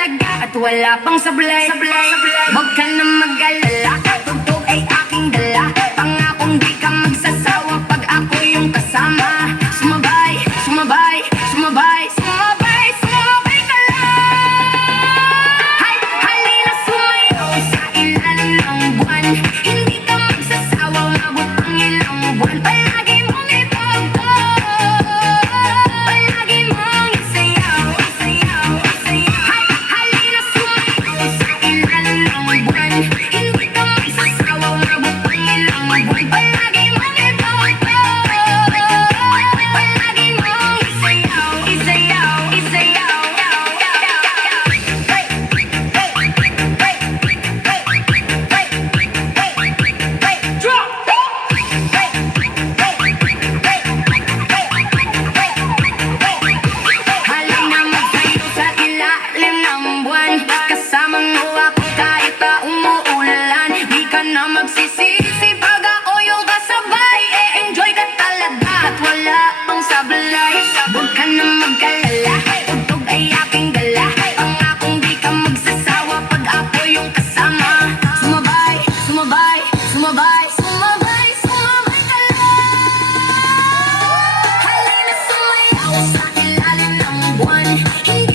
talaga at wala pang sablay. Huwag ka na mag-alala, tugtog ay aking dala. Pangakong di ka magsasawa pag ako yung kasama. Sumabay, sumabay, sumabay, sumabay, sumabay ka lang. Halina sumayaw sa ilalim ng buwan. Hindi ka magsasawa, umabot ang ilang buwan. Palagi mong itugtog, palagi mong isayaw, isayaw, isayaw. Halina sumayaw sa ilalim ng buwan. Hindi ka magsasawa, umabot ang ilang buwan. Palagi mong itugtog, palagi mong isayaw, isayaw, isayaw. Halina magsayaw sa ilalim ng buwan. Kasama mo ako kahit pa umuulan. Di ka na magsisisi pag ako yung kasabay. E-enjoy ka talaga at wala pang sablay. Huwag ka na mag-alala, tugtog ay aking dala. Pangakong di ka magsasawa pag ako yung kasama. Sumabay, sumabay, sumabay, sumabay, sumabay ka lang. Halina sumayaw sa ilalim ng buwan. Hindi